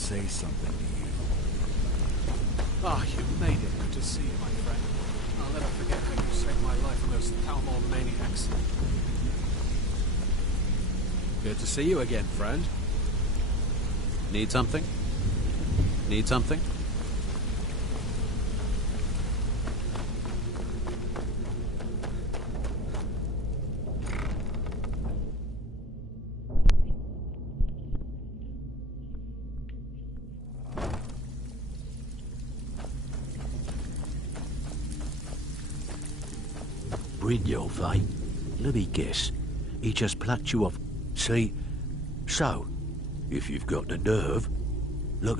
say something to you. Ah, you made it. Good to see you, my friend. I'll never forget how you saved my life from those Talmor maniacs. Good to see you again, friend. Need something? Need something? Brynjolf, eh? Let me guess. He just plucked you off. See? So, if you've got the nerve, look,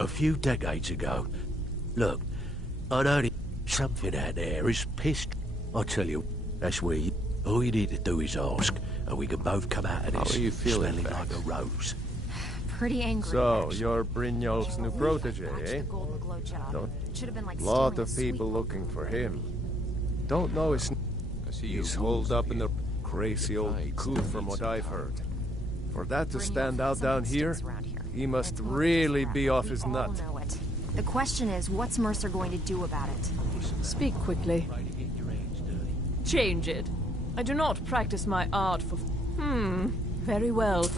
a few decades ago, look, I know something out there is pissed. I tell you, that's where you, all you need to do is ask, and we can both come out of this How are you feeling, smelling Beck? like a rose. Pretty angry. So, actually. you're Brynjolf's new protege, eh? Lot of people looking for him. Don't know his... He's holed up in the crazy old coop from what I've heard. For that to stand out down here, he must really be off his nut. The question is, what's Mercer going to do about it? Speak quickly. Change it. I do not practice my art for... Very well.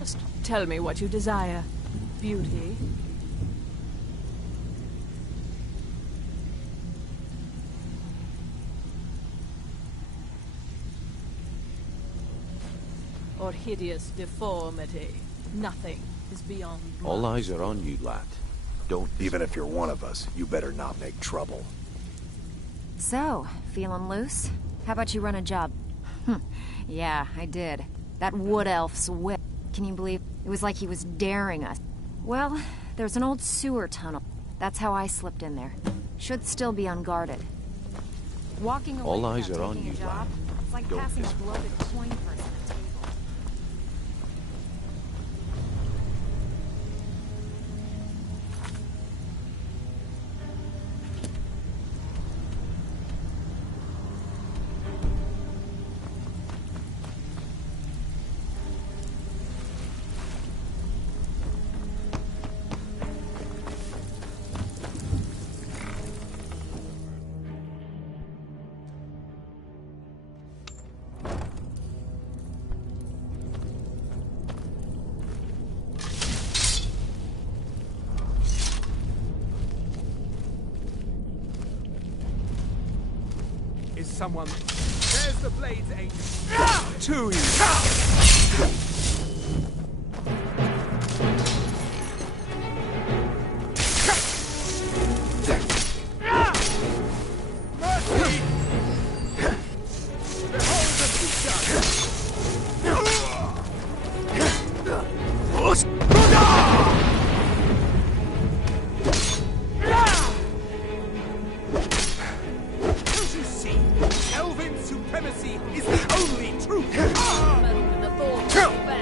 Just tell me what you desire. Beauty. Or hideous deformity. Nothing is beyond blood. All eyes are on you, lad. Don't... Even if you're one of us, you better not make trouble. So, feeling loose? How about you run a job? Yeah, I did. That wood elf's whip. Can you believe? It was like he was daring us. Well, there's an old sewer tunnel. That's how I slipped in there. Should still be unguarded. Walking away All eyes without are on taking a you, job, lad. it's like Don't passing a get bloated coin purse on a table. Someone... There's the blades aimed to you. Mercy! Behold the future! Supremacy is the only truth! Meddle with the thought.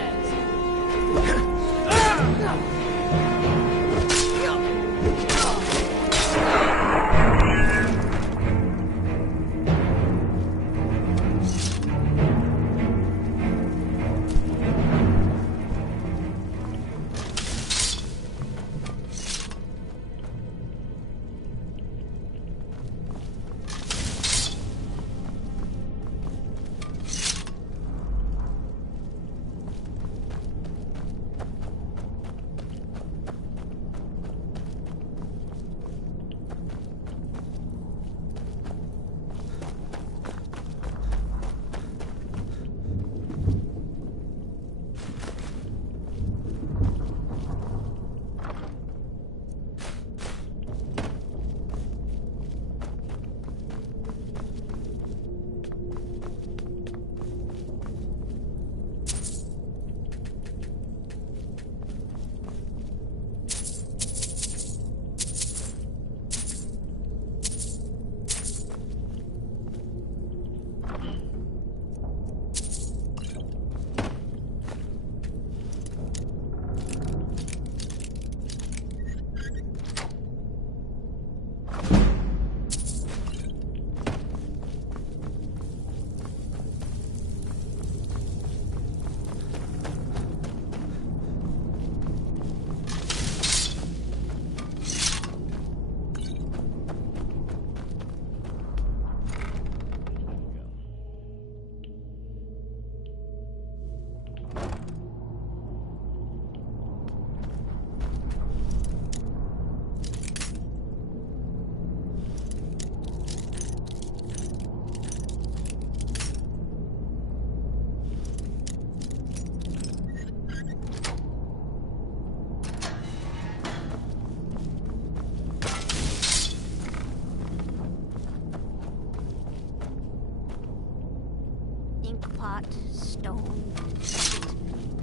pot, stone,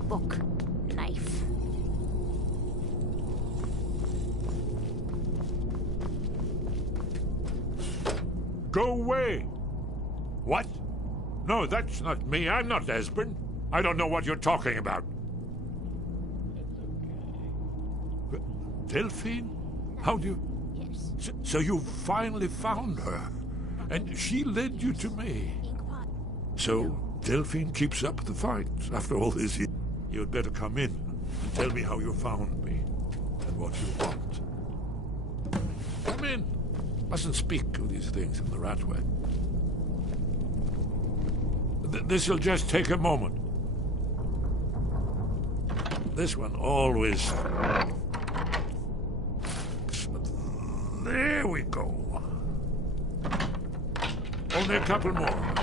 book, knife. Go away! What? No, that's not me. I'm not Esbern. I don't know what you're talking about. Delphine? How do you... Yes. So you finally found her, and she led you to me. Inkpot. So Delphine keeps up the fight after all this years. You'd better come in and tell me how you found me and what you want. Come in. Mustn't speak of these things in the Ratway. This'll just take a moment. This one always... There we go. Only a couple more.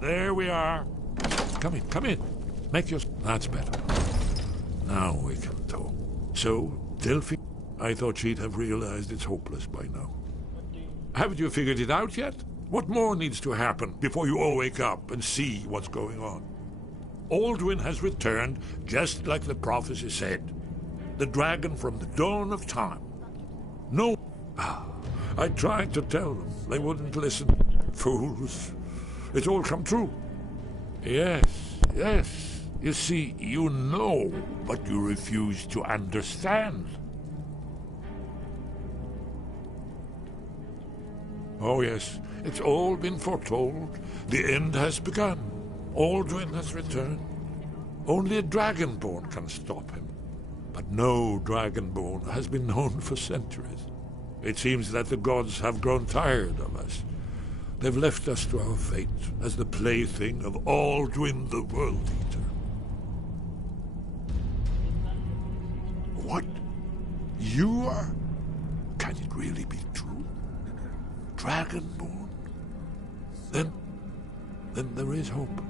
There we are. Come in, come in. Make your... That's better. Now we can talk. So, Delphine, I thought she'd have realized it's hopeless by now. Haven't you figured it out yet? What more needs to happen before you all wake up and see what's going on? Alduin has returned, just like the prophecy said. The dragon from the dawn of time. No... I tried to tell them. They wouldn't listen. Fools. It's all come true. Yes, yes. You see, you know, but you refuse to understand. Oh, yes. It's all been foretold. The end has begun. Alduin has returned. Only a Dragonborn can stop him. But no Dragonborn has been known for centuries. It seems that the gods have grown tired of us. They've left us to our fate as the plaything of Alduin the World Eater. What? You are? Can it really be true? Dragonborn? Then there is hope.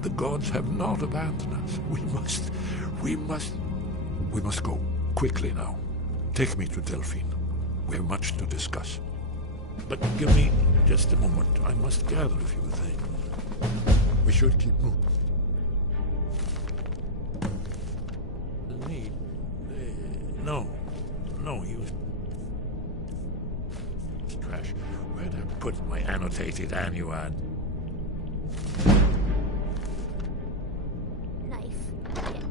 The gods have not abandoned us. We must go. Quickly now. Take me to Delphine. We have much to discuss. But give me just a moment. I must gather a few things. We should keep moving. Need... No, you... Trash. Where'd I put my annotated annuad? Knife. Yes.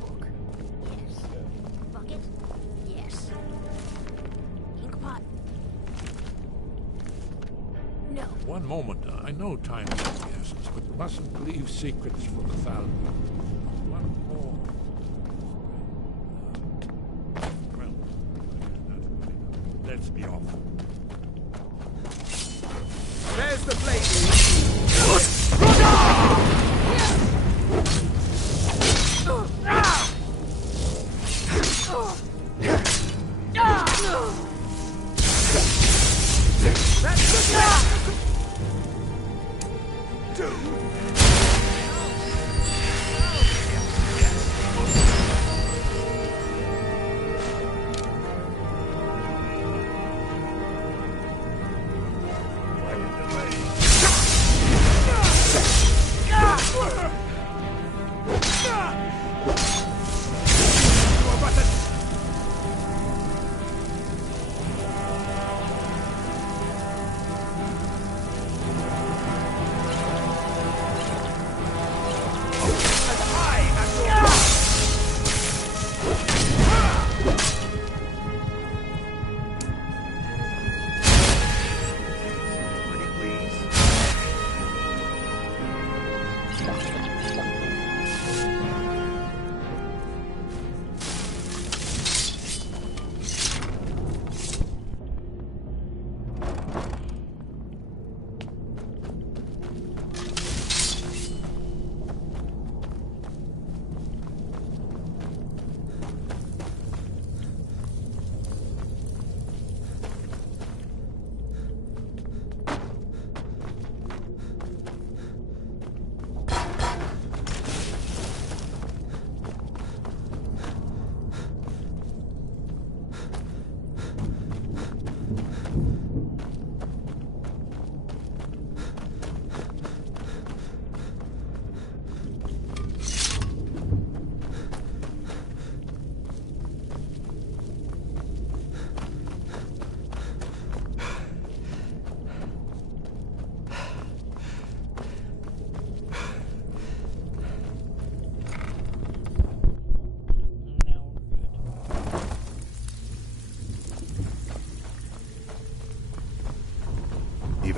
Book. Yes. Bucket. Yes. Inkpot. No. One moment. I know time is of the essence, but mustn't leave secrets for the Thalmor. One more. Well, let's be off. There's the blade.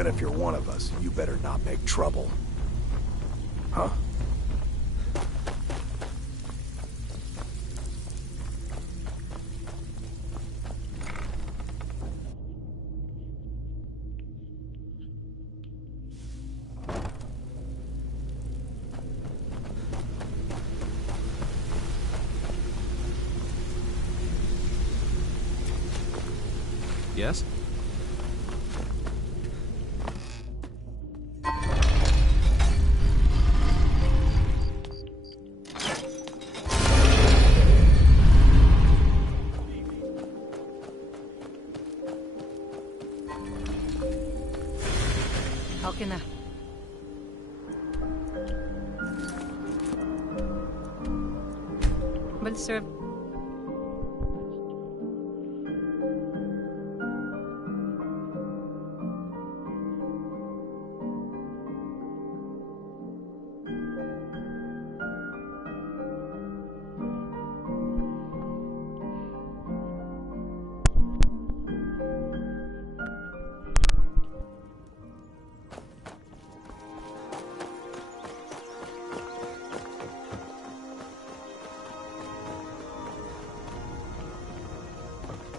Even if you're one of us, you better not make trouble. Huh? Yes? How can I... Will serve...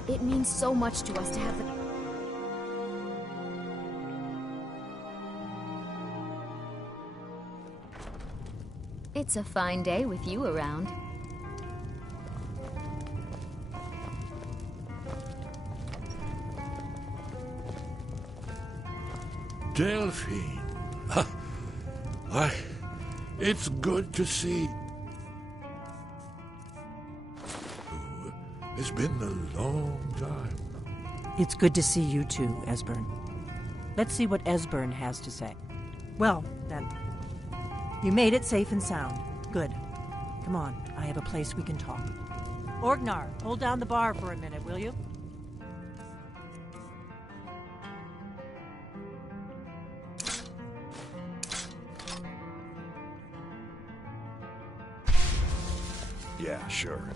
It means so much to us to have the... It's a fine day with you around. Delphine. Why, it's good to see. It's been a long time. It's good to see you too, Esbern. Let's see what Esbern has to say. Well, then. You made it safe and sound. Good. Come on, I have a place we can talk. Orgnar, hold down the bar for a minute, will you? Yeah, sure.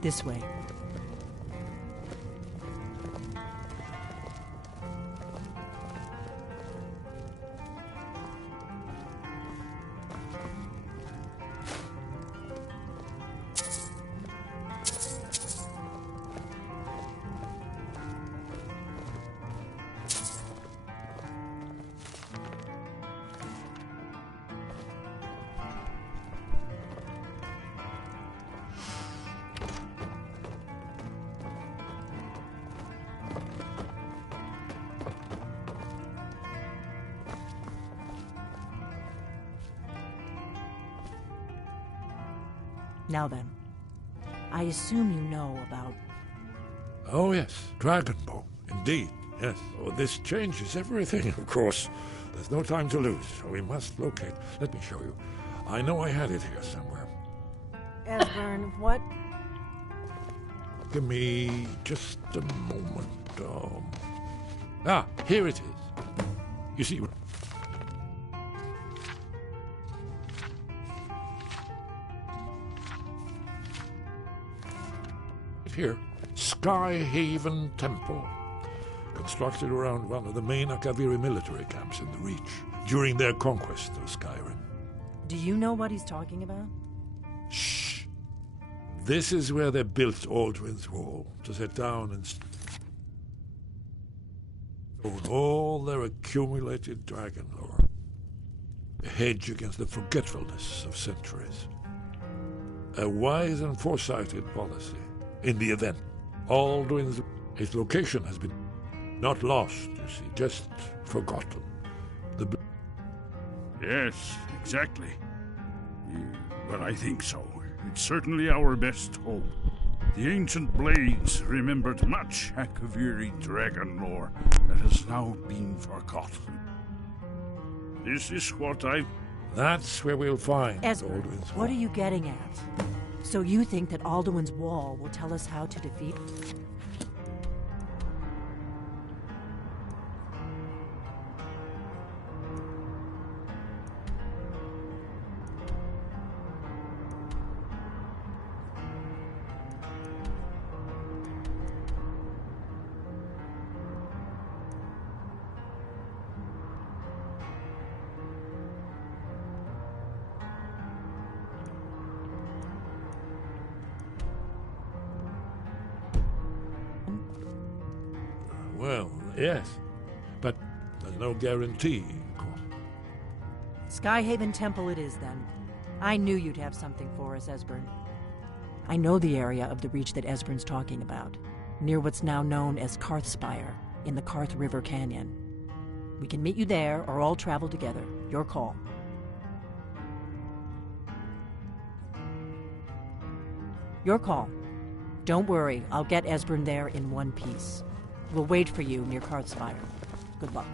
This way. Now then, I assume you know about... Oh, yes, Dragonbow. Indeed, yes. Oh, this changes everything, of course. There's no time to lose, so we must locate. Let me show you. I know I had it here somewhere. Esbern, what? Give me just a moment. Here it is. You see... Here, Skyhaven Temple, constructed around one of the main Akaviri military camps in the Reach during their conquest of Skyrim. Do you know what he's talking about? Shh! This is where they built Aldrin's Wall to set down and stone all their accumulated dragon lore, a hedge against the forgetfulness of centuries. A wise and foresighted policy. In the event, Alduin's his location has been not lost, you see, just forgotten. Yes, exactly. But I think so. It's certainly our best hope. The ancient blades remembered much Akaviri dragon lore that has now been forgotten. This is what That's where we'll find Esbern, Alduin's what are Wall. you getting at? So you think that Alduin's Wall will tell us how to defeat... Well, yes. But there's no guarantee, of course. Skyhaven Temple it is, then. I knew you'd have something for us, Esbern. I know the area of the Reach that Esbern's talking about, near what's now known as Karthspire, in the Karth River Canyon. We can meet you there, or all travel together. Your call. Your call. Don't worry, I'll get Esbern there in one piece. We'll wait for you near Karthspire. Good luck.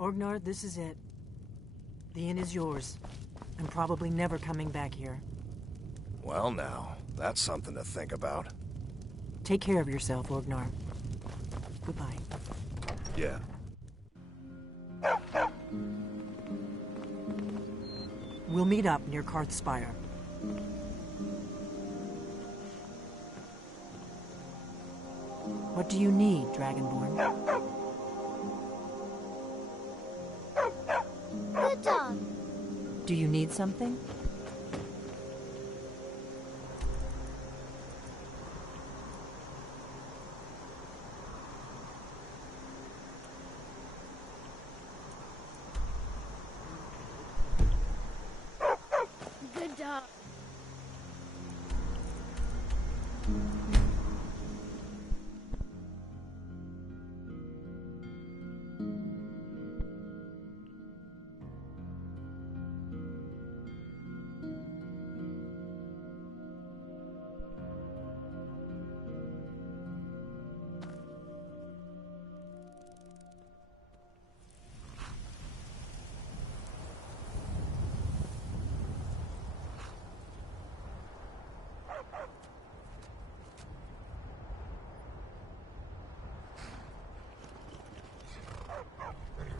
Orgnar, this is it. The inn is yours. I'm probably never coming back here. Well now, that's something to think about. Take care of yourself, Orgnar. Goodbye. Yeah. We'll meet up near Karthspire. What do you need, Dragonborn? Good dog. Do you need something? Good dog.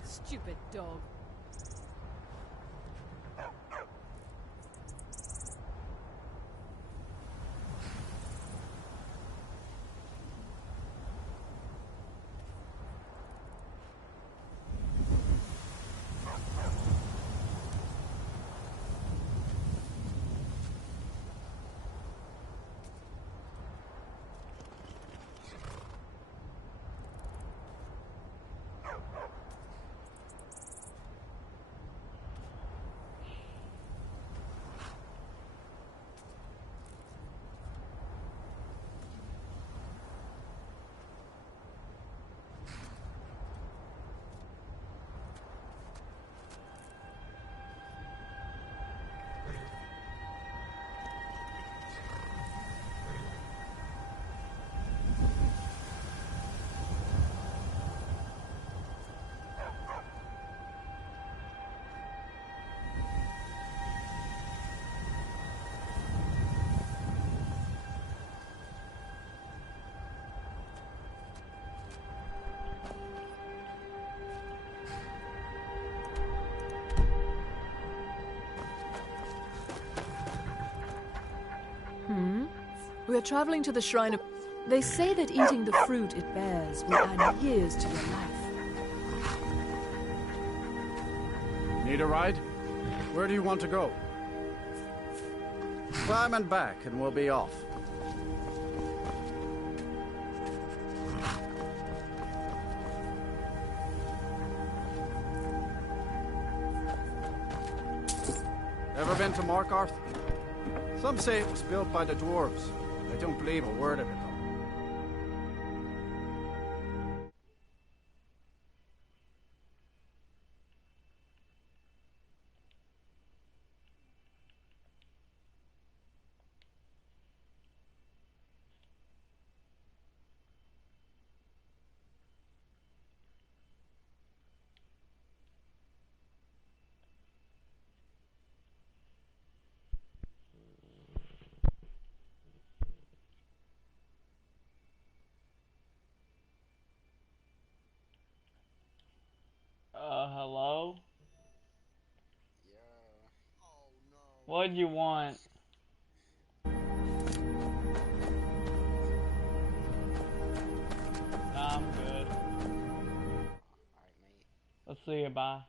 Stupid dog. We are traveling to the Shrine of... They say that eating the fruit it bears will add years to your life. Need a ride? Where do you want to go? Climb and back, and we'll be off. Ever been to Markarth? Some say it was built by the dwarves. I don't believe a word of it, though. What'd you want? Nah, I'm good. Let's see you, bye.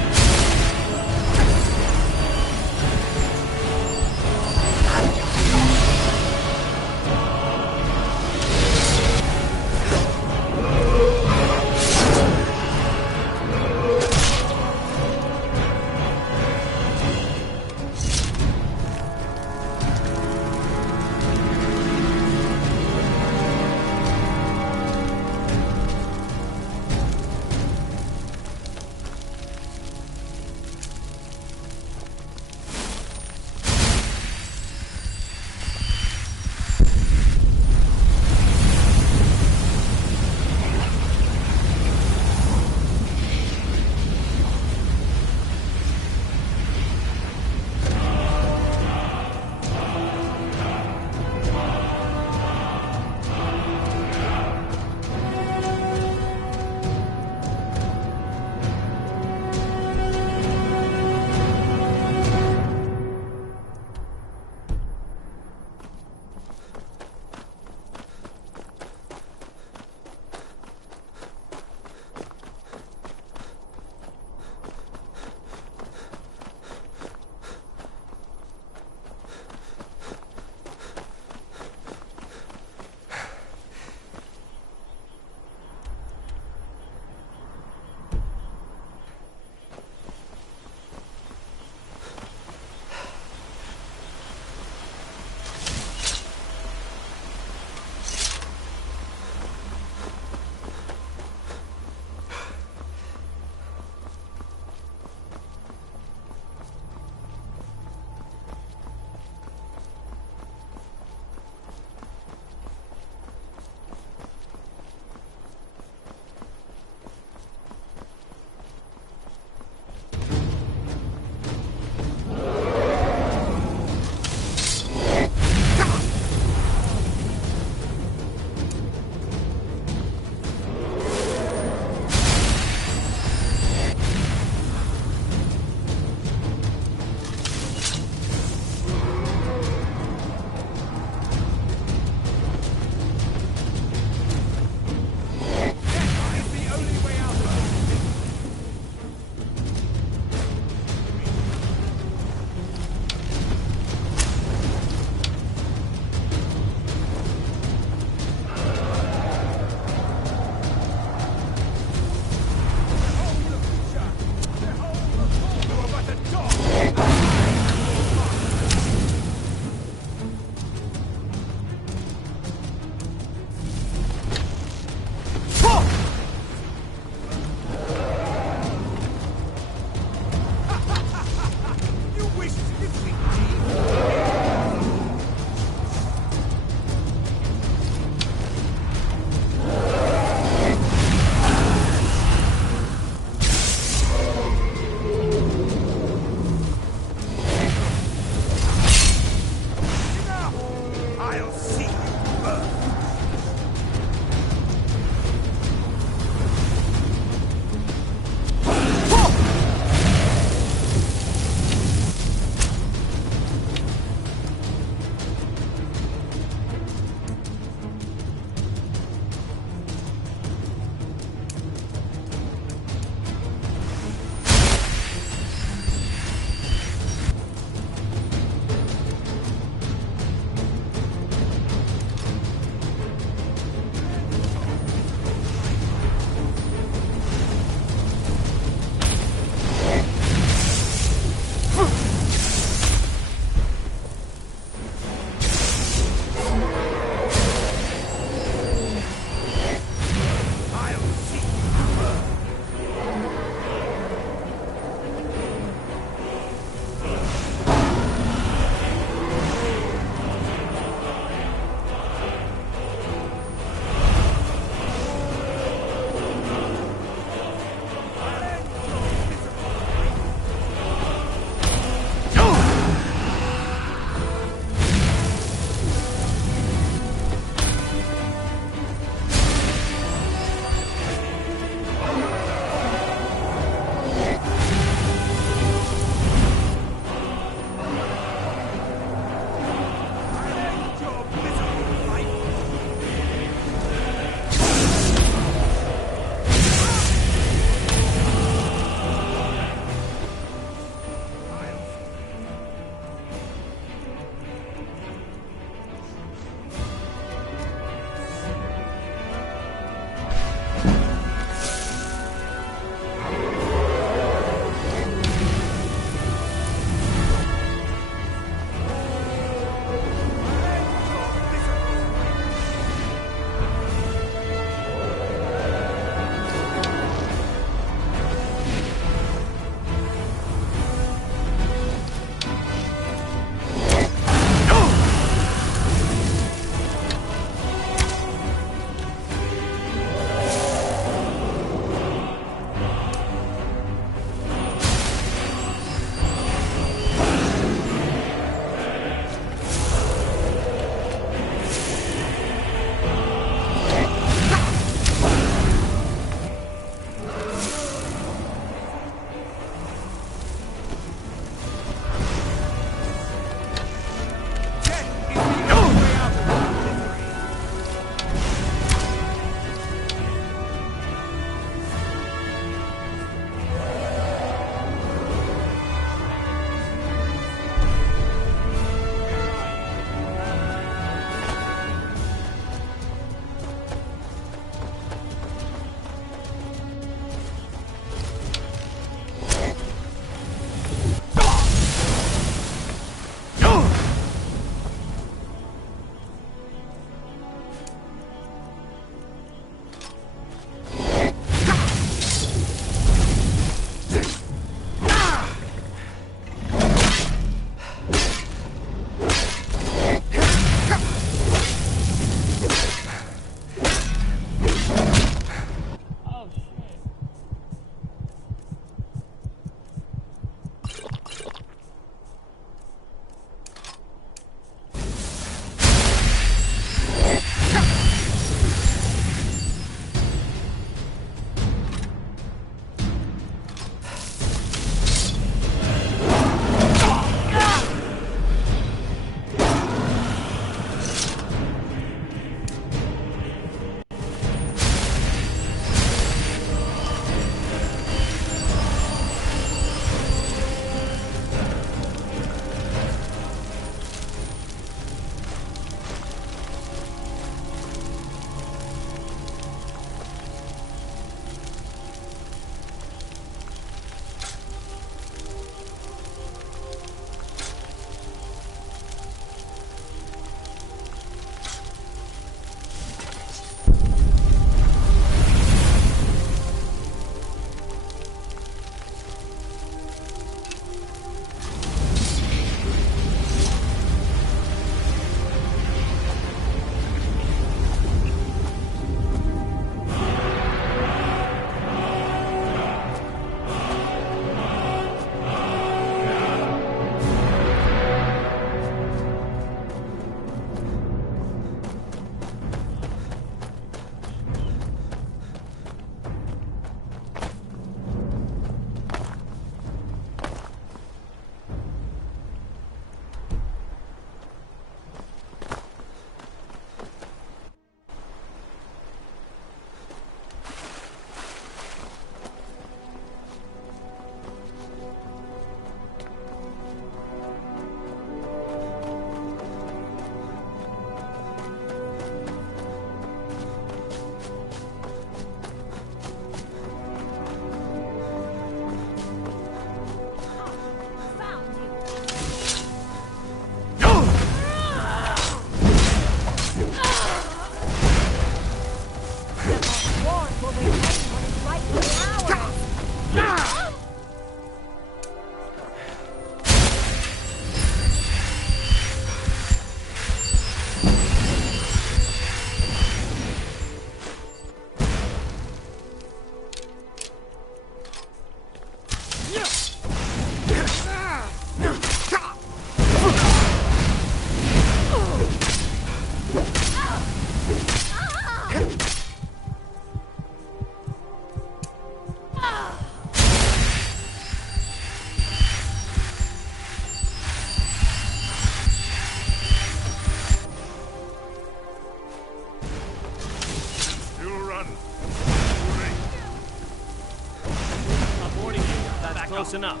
close enough.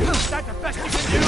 Is that the best you can do?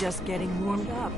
Just getting warmed up.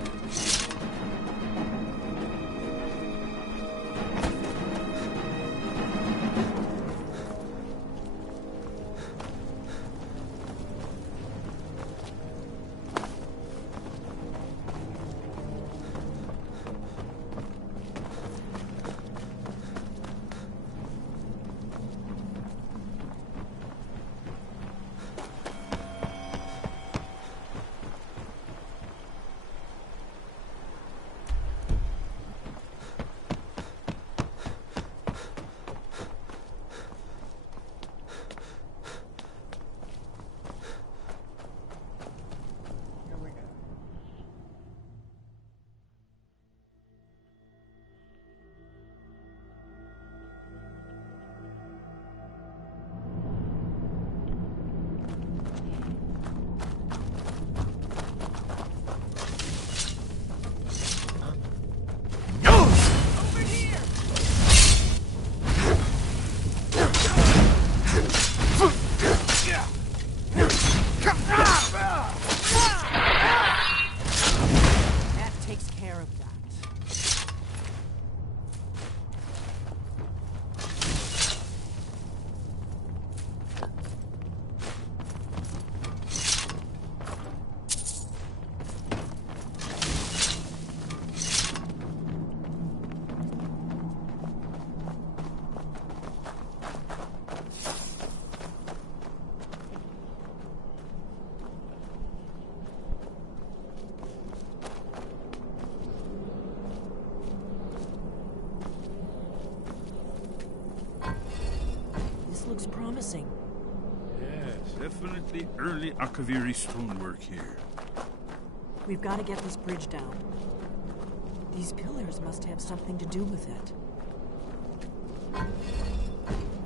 Looks promising. Yes, definitely early Akaviri stonework here. We've got to get this bridge down. These pillars must have something to do with it.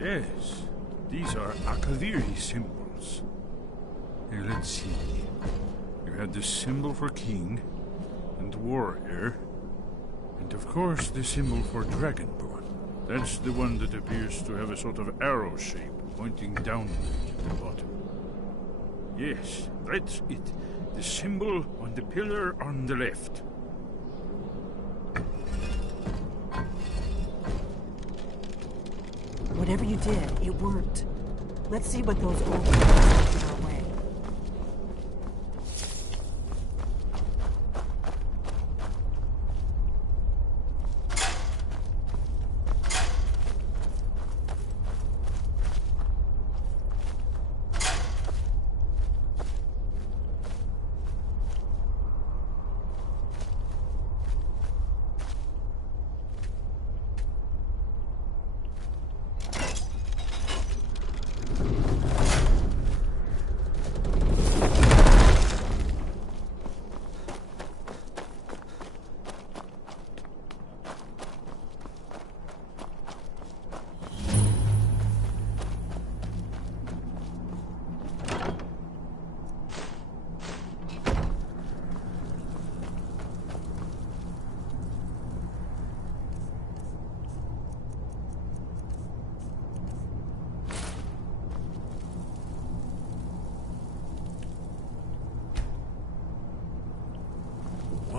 Yes, these are Akaviri symbols. Here, let's see. You had the symbol for king and warrior, and of course the symbol for dragonborn. That's the one that appears to have a sort of arrow shape pointing downward at the bottom. Yes, that's it. The symbol on the pillar on the left. Whatever you did, it worked. Let's see what those old people have in our way.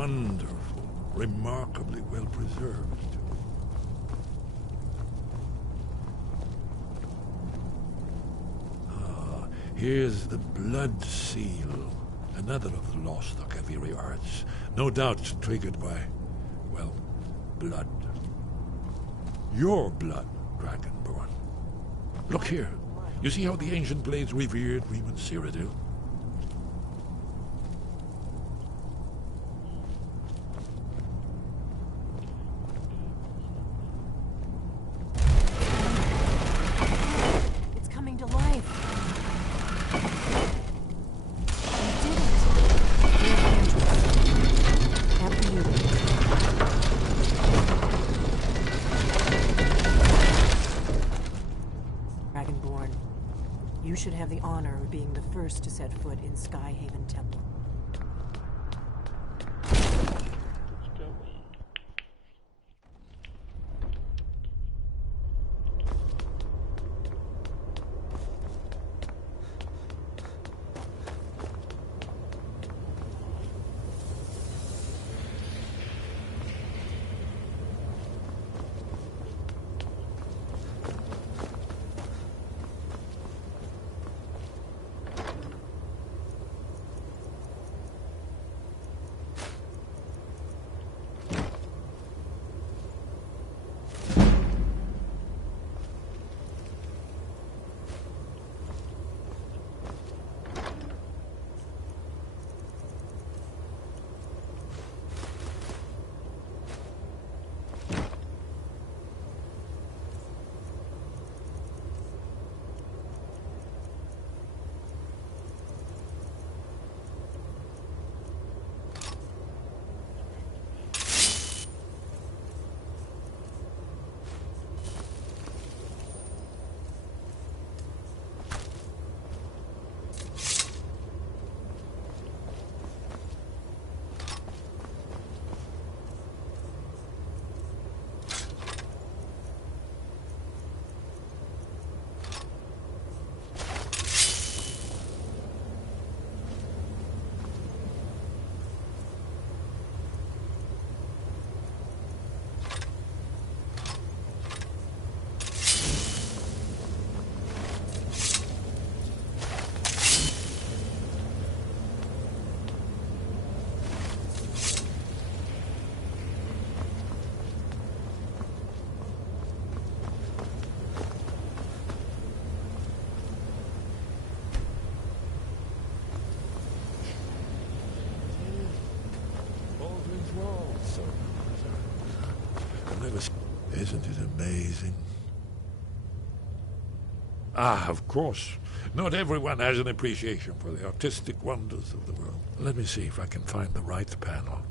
wonderful, remarkably well preserved. Ah, here's the blood seal, another of the lost Akaviri arts, no doubt triggered by, well, blood. Your blood, Dragonborn. Look here. You see how the ancient blades revered Riemann Cyrodiil? It's coming to life. You did it. After you. Dragonborn, you should have the honor of being the first to set foot in Skyhaven Temple. Isn't it amazing? Ah, of course. Not everyone has an appreciation for the artistic wonders of the world. Let me see if I can find the right panel.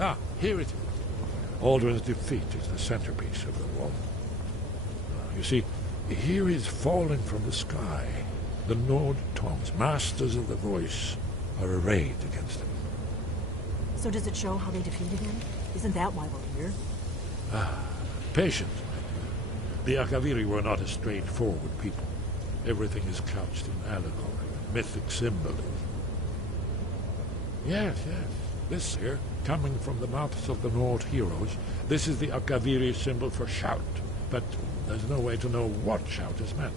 Ah, here it is. Alduin's defeat is the centerpiece of the wall. You see, here is fallen from the sky. The Nord Tongs, masters of the voice, are arrayed against him. So does it show how they defeated him? Isn't that why we're here? Ah, patience, my dear. The Akaviri were not a straightforward people. Everything is couched in allegory, mythic symbolism. Yes, yes. This here, coming from the mouths of the Nord heroes, this is the Akaviri symbol for shout. But there's no way to know what shout is meant.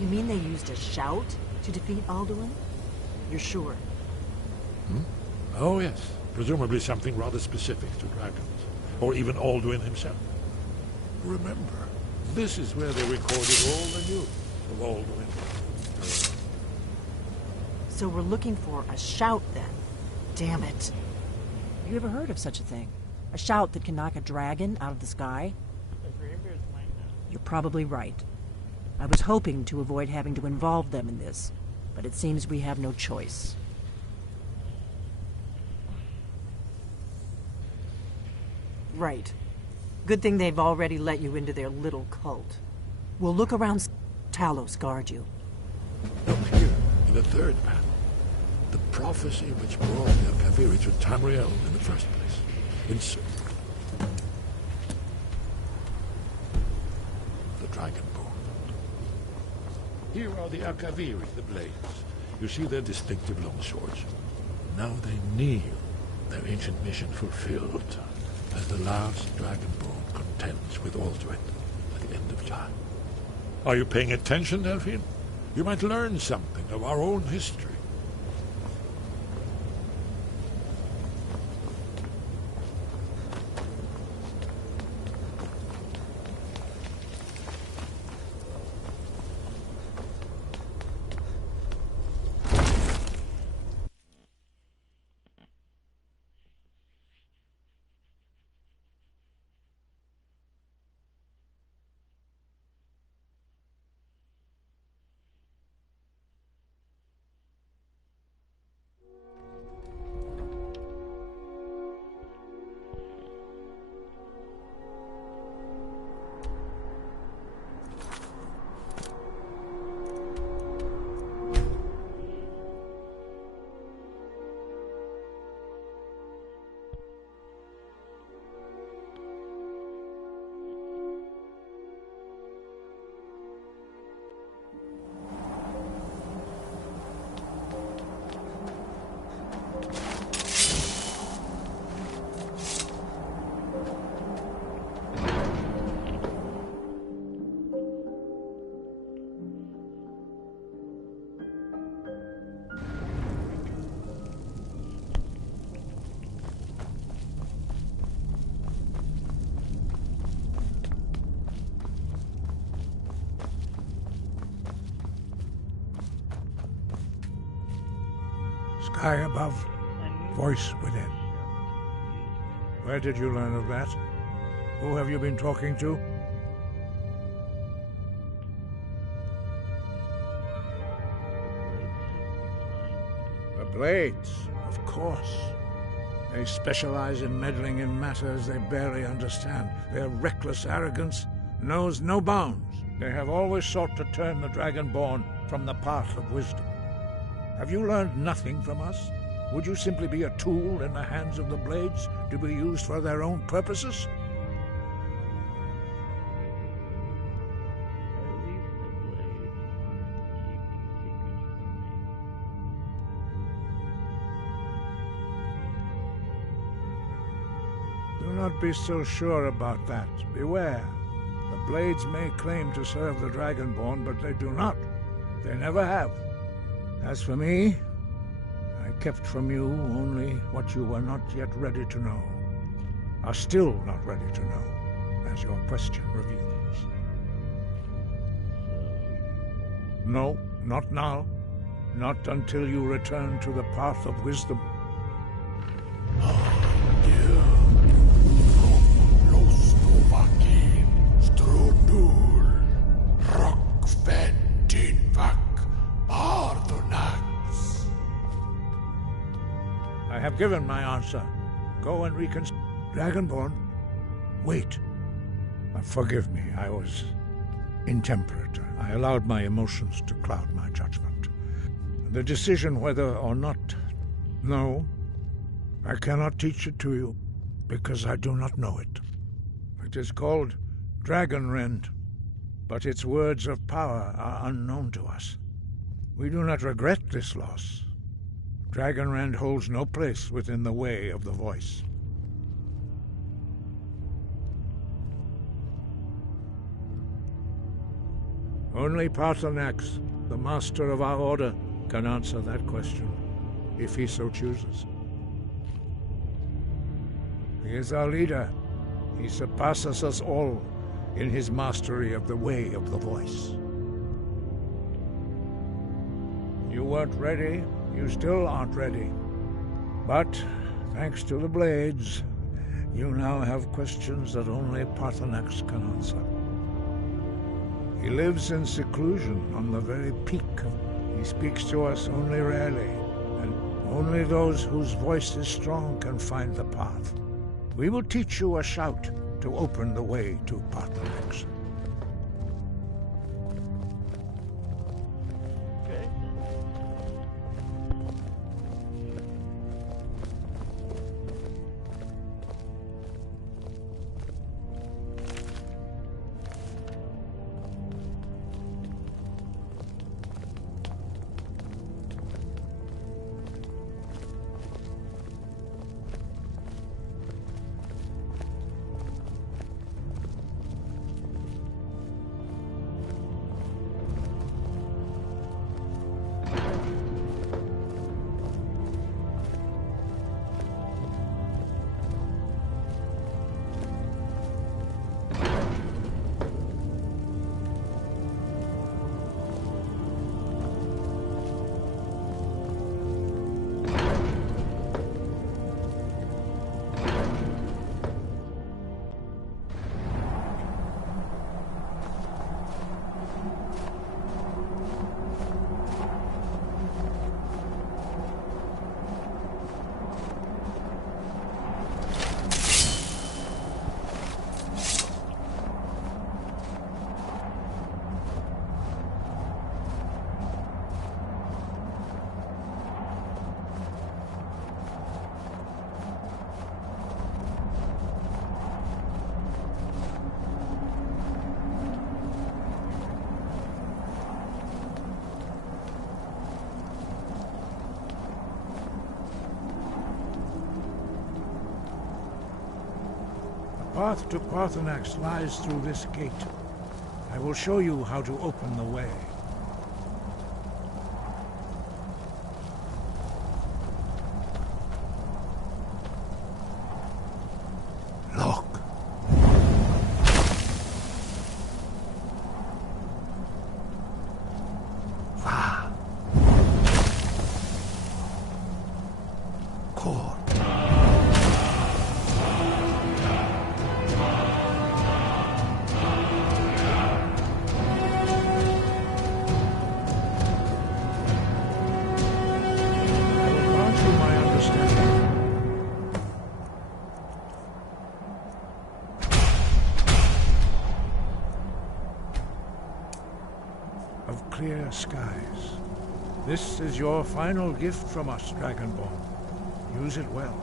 You mean they used a shout to defeat Alduin? You're sure? Hmm? Oh, yes. Presumably something rather specific to dragons. Or even Alduin himself. Remember, this is where they recorded all the news of Alduin. So we're looking for a shout, then. Damn it. Have you ever heard of such a thing? A shout that can knock a dragon out of the sky? The Greybeards might know. You're probably right. I was hoping to avoid having to involve them in this, but it seems we have no choice. Right. Good thing they've already let you into their little cult. We'll look around. Talos guard you. Up here, in the third panel, the prophecy which brought the Kaviri to Tamriel in the first place. Insert the Dragonborn. Here are the Akaviri, the blades. You see their distinctive long swords. Now they kneel, their ancient mission fulfilled, as the last Dragonborn contends with Aldred at the end of time. Are you paying attention, Delphine? You might learn something of our own history. Sky above, voice within. Where did you learn of that? Who have you been talking to? The Blades, of course. They specialize in meddling in matters they barely understand. Their reckless arrogance knows no bounds. They have always sought to turn the Dragonborn from the path of wisdom. Have you learned nothing from us? Would you simply be a tool in the hands of the Blades to be used for their own purposes? Do not be so sure about that. Beware. The Blades may claim to serve the Dragonborn, but they do not. They never have. As for me, I kept from you only what you were not yet ready to know. Are still not ready to know, as your question reveals. No, not now. Not until you return to the path of wisdom. I have given my answer. Go and reconsider. Dragonborn, wait. Forgive me, I was intemperate. I allowed my emotions to cloud my judgment. The decision whether or not... No, I cannot teach it to you, because I do not know it. It is called Dragonrend, but its words of power are unknown to us. We do not regret this loss. Dragonrend holds no place within the way of the voice. Only Paarthurnax, the master of our order, can answer that question, if he so chooses. He is our leader. He surpasses us all in his mastery of the way of the voice. You weren't ready. You still aren't ready. But Thanks to the blades, you now have questions that only Paarthurnax can answer. He lives in seclusion on the very peak. He speaks to us only rarely, and only those whose voice is strong can find the path. We will teach you a shout to open the way to Paarthurnax. The path to Paarthurnax lies through this gate. I will show you how to open the way. Look. Va. Core. Of clear skies. This is your final gift from us, Dragonborn. Use it well.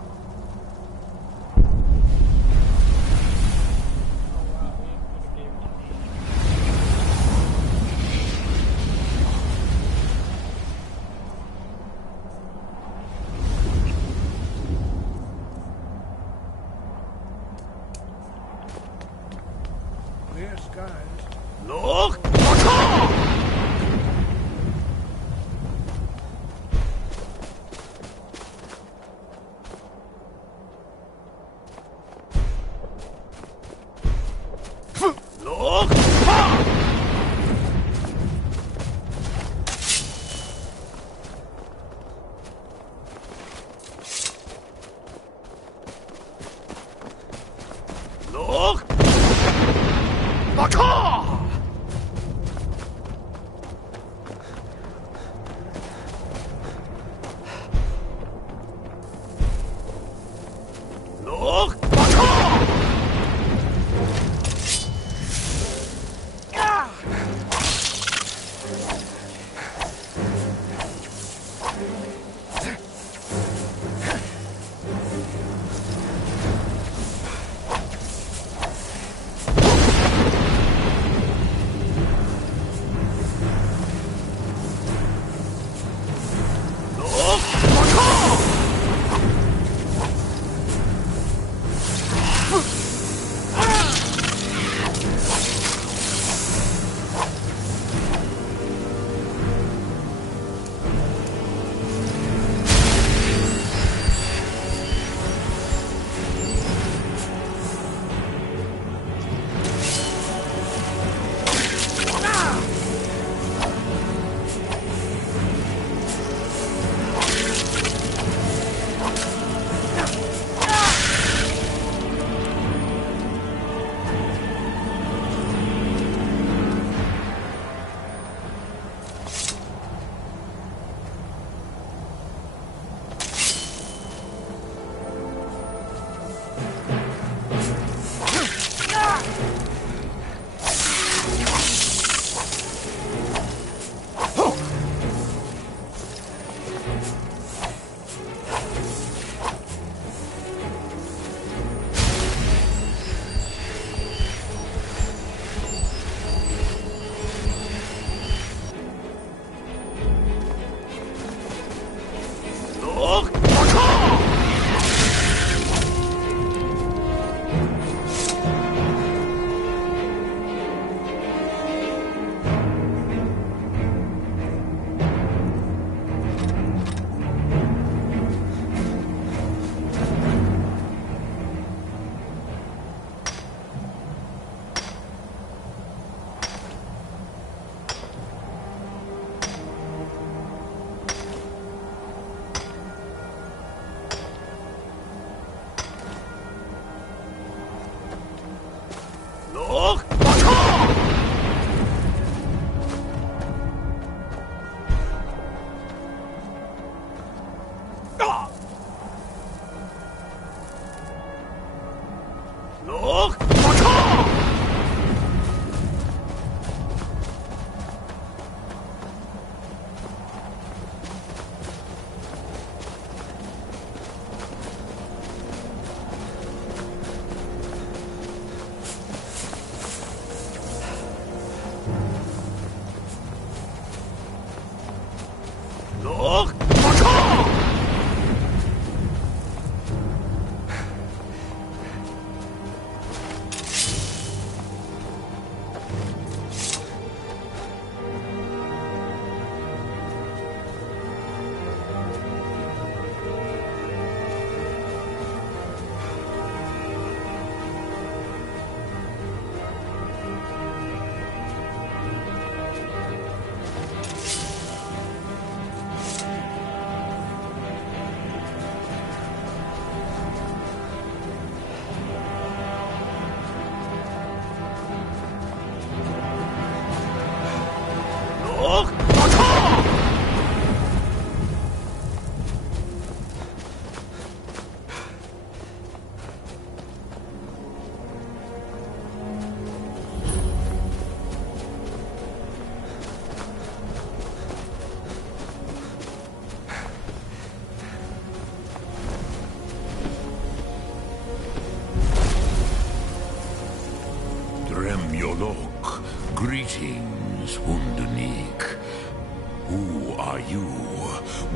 Clear skies. Look! Greetings, Wunderneek. Who are you?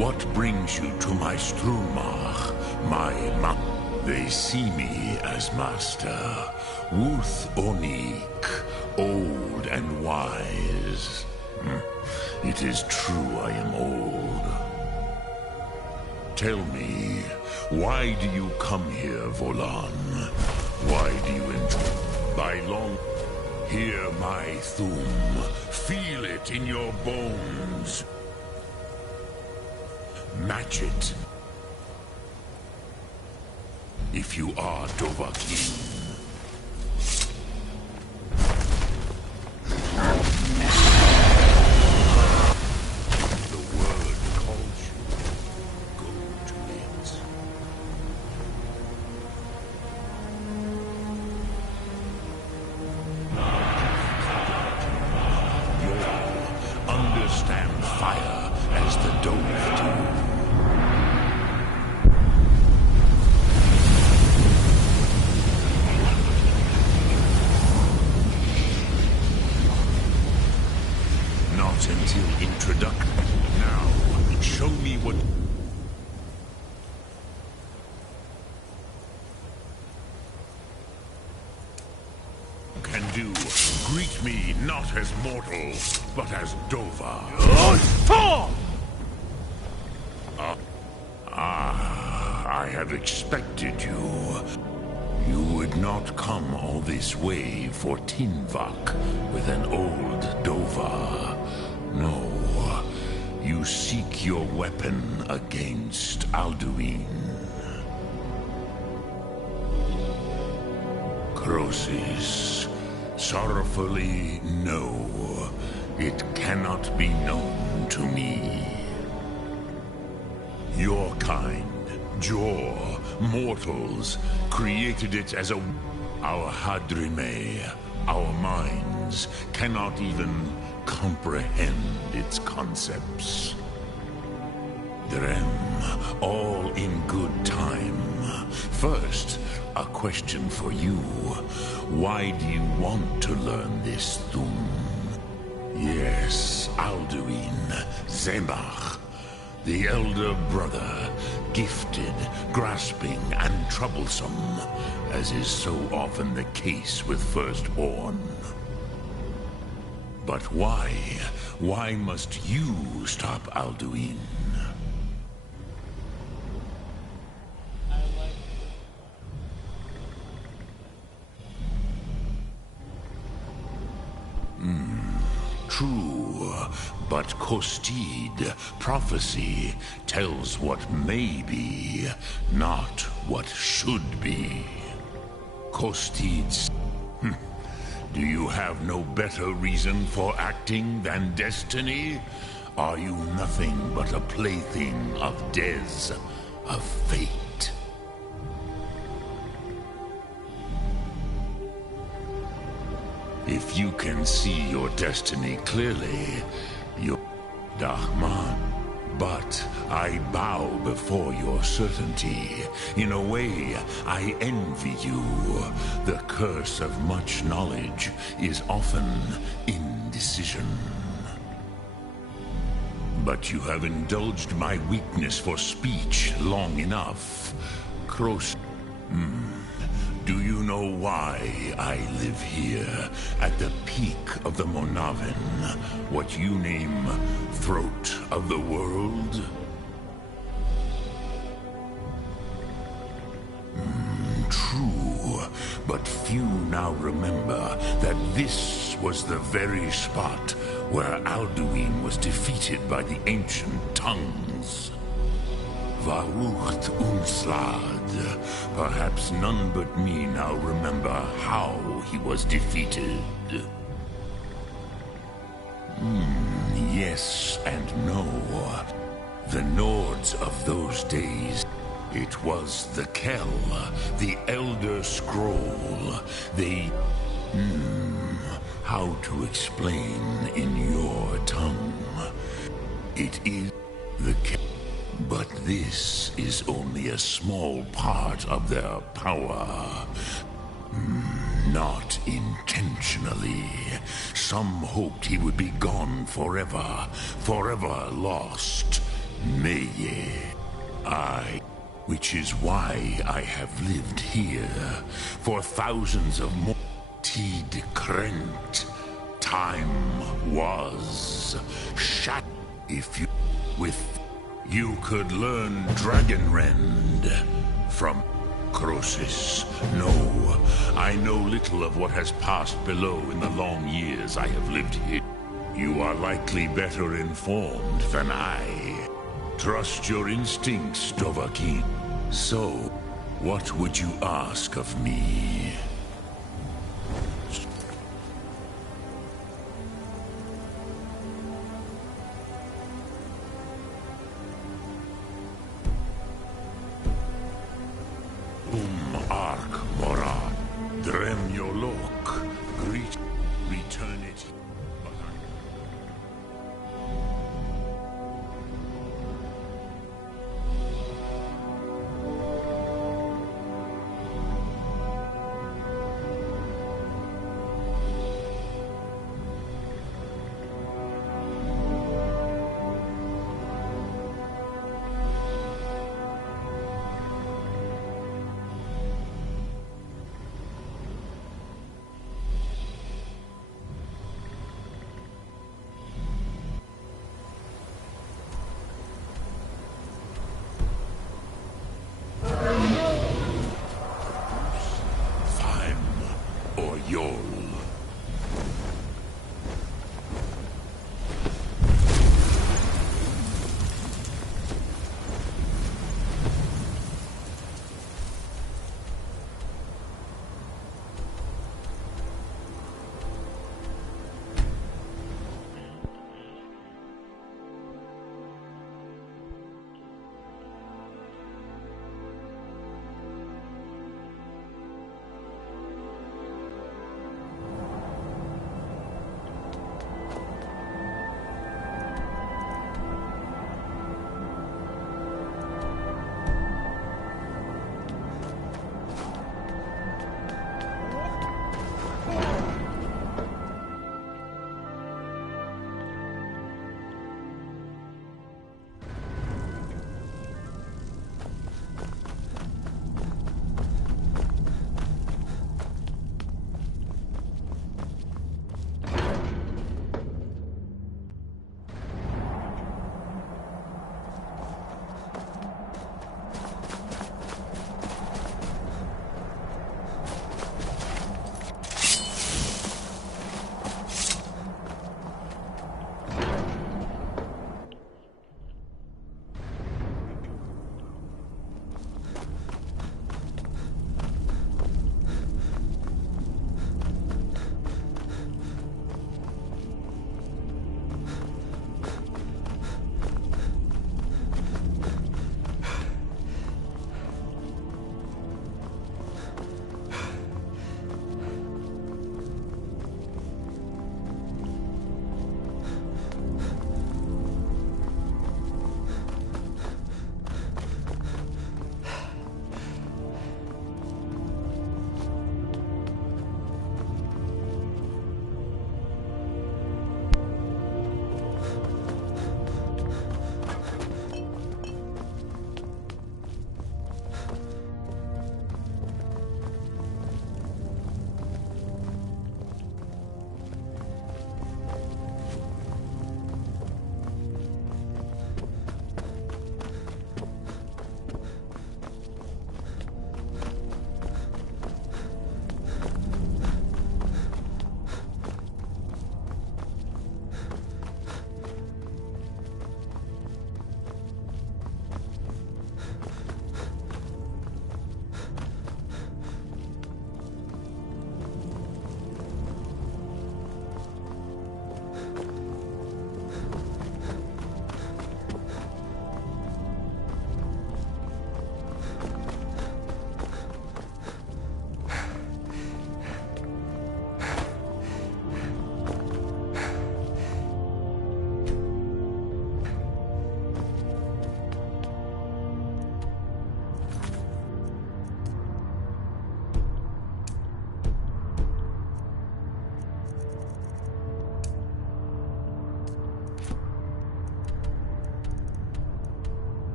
What brings you to my Strumach, They see me as master, Wuth Onik, old and wise. It is true I am old. Tell me, why do you come here, Volan? Why do you enjoy by long? Hear my thum, feel it in your bones. Match it. If you are Dovahkiin. The word calls you. Go to it. You'll understand fire as the Dove do. Until introduction. Now, show me what... can do. Greet me not as mortal, but as Dova. I have expected you. You would not come all this way for Tinvak with an old Dova. No, you seek your weapon against Alduin. Crosis, sorrowfully, no, it cannot be known to me. Your kind, Jor, mortals, created it as our Hadrime, our minds, cannot even comprehend its concepts. Drem, all in good time. First, a question for you. Why do you want to learn this Thum? Yes, Alduin, Zemach, the elder brother, gifted, grasping, and troublesome, as is so often the case with firstborn. But why? Why must you stop Alduin? True, but Kostid, prophecy, tells what may be, not what should be. Kostid's... Do you have no better reason for acting than destiny? Are you nothing but a plaything of Dez, of fate? If you can see your destiny clearly, you're Dahman. But I bow before your certainty. In a way, I envy you. The curse of much knowledge is often indecision. But you have indulged my weakness for speech long enough. Kroos... Do you know why I live here, at the peak of the Monavin, what you name throat of the world? True, but few now remember that this was the very spot where Alduin was defeated by the ancient tongues. Varucht Unslad. Perhaps none but me now remember how he was defeated. Yes and no. The Nords of those days, it was the Kell, the Elder Scroll. They... how to explain in your tongue? It is the Kell. But this is only a small part of their power. not intentionally. Some hoped he would be gone forever, forever lost. Nay, which is why I have lived here for thousands of more. Tid Krent. Time was shat. If you could learn Dragonrend from Croesus. No, I know little of what has passed below in the long years I have lived here. You are likely better informed than I. Trust your instincts, Dovahkiin. So, what would you ask of me? Ark Mora, Drem Yolok, greet eternity.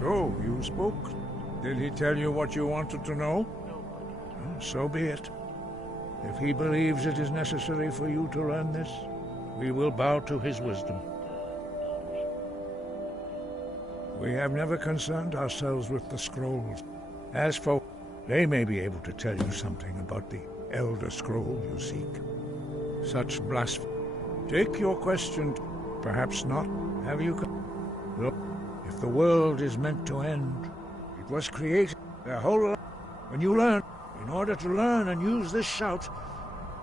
So, you spoke? Did he tell you what you wanted to know? Well, so be it. If he believes it is necessary for you to learn this, we will bow to his wisdom. We have never concerned ourselves with the scrolls. As for... they may be able to tell you something about the Elder Scroll you seek. Such blasphemy. Take your question. Perhaps not. Have you... Look, if the world is meant to end, it was created their whole life. When you learn, in order to learn and use this shout,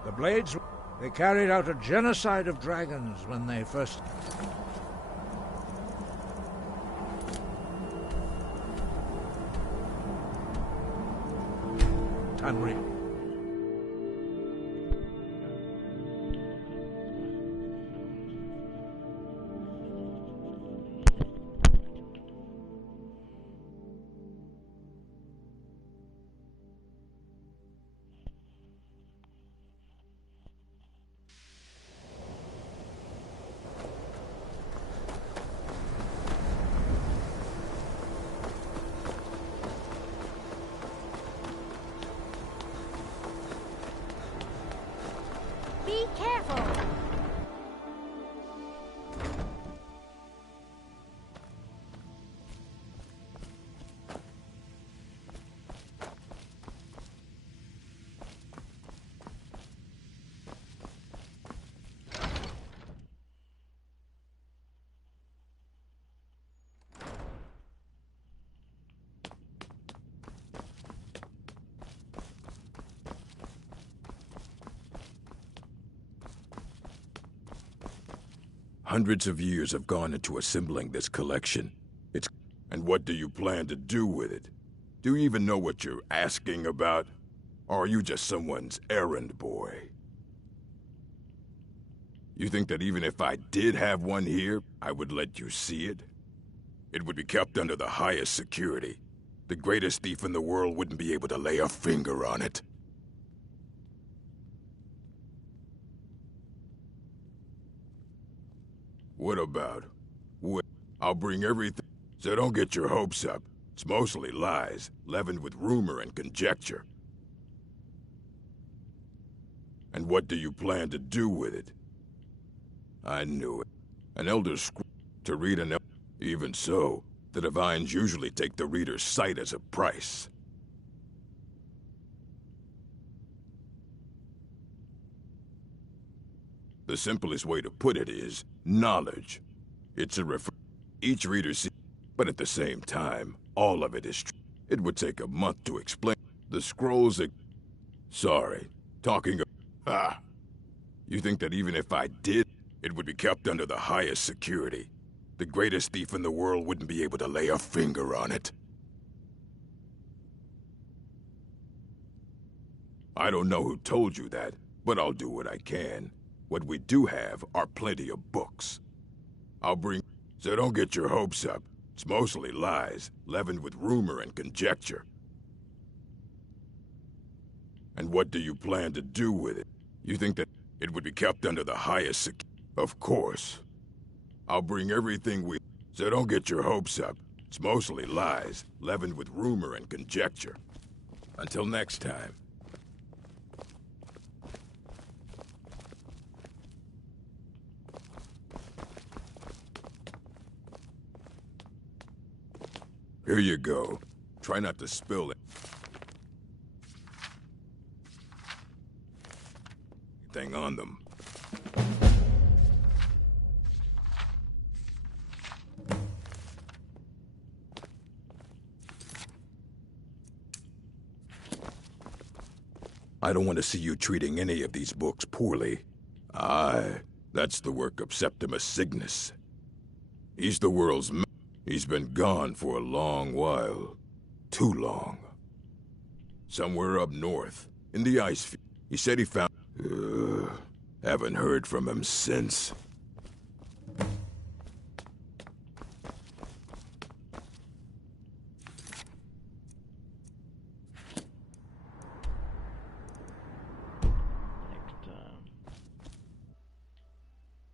the Blades, they carried out a genocide of dragons when they first... Unreal. Be careful! Hundreds of years have gone into assembling this collection. And what do you plan to do with it? Do you even know what you're asking about? Or are you just someone's errand boy? You think that even if I did have one here, I would let you see it? It would be kept under the highest security. The greatest thief in the world wouldn't be able to lay a finger on it. What about? I'll bring everything. So don't get your hopes up. It's mostly lies, leavened with rumor and conjecture. And what do you plan to do with it? I knew it. An Elder Scroll to read an Even so, the Divines usually take the reader's sight as a price. The simplest way to put it is knowledge. It's a each reader sees, but at the same time, all of it is true. It would take a month to explain. The scrolls Sorry, talking of... Ah. You think that even if I did, it would be kept under the highest security. The greatest thief in the world wouldn't be able to lay a finger on it. I don't know who told you that, but I'll do what I can. What we do have are plenty of books. I'll bring... So don't get your hopes up. It's mostly lies, leavened with rumor and conjecture. And what do you plan to do with it? You think that it would be kept under the highest security? Of course. I'll bring everything we... So don't get your hopes up. It's mostly lies, leavened with rumor and conjecture. Until next time. Here you go. Try not to spill it. Anything on them. I don't want to see you treating any of these books poorly. Aye, that's the work of Septimus Cygnus. He's the world's... He's been gone for a long while. Too long. Somewhere up north, in the ice field. He said he found... haven't heard from him since.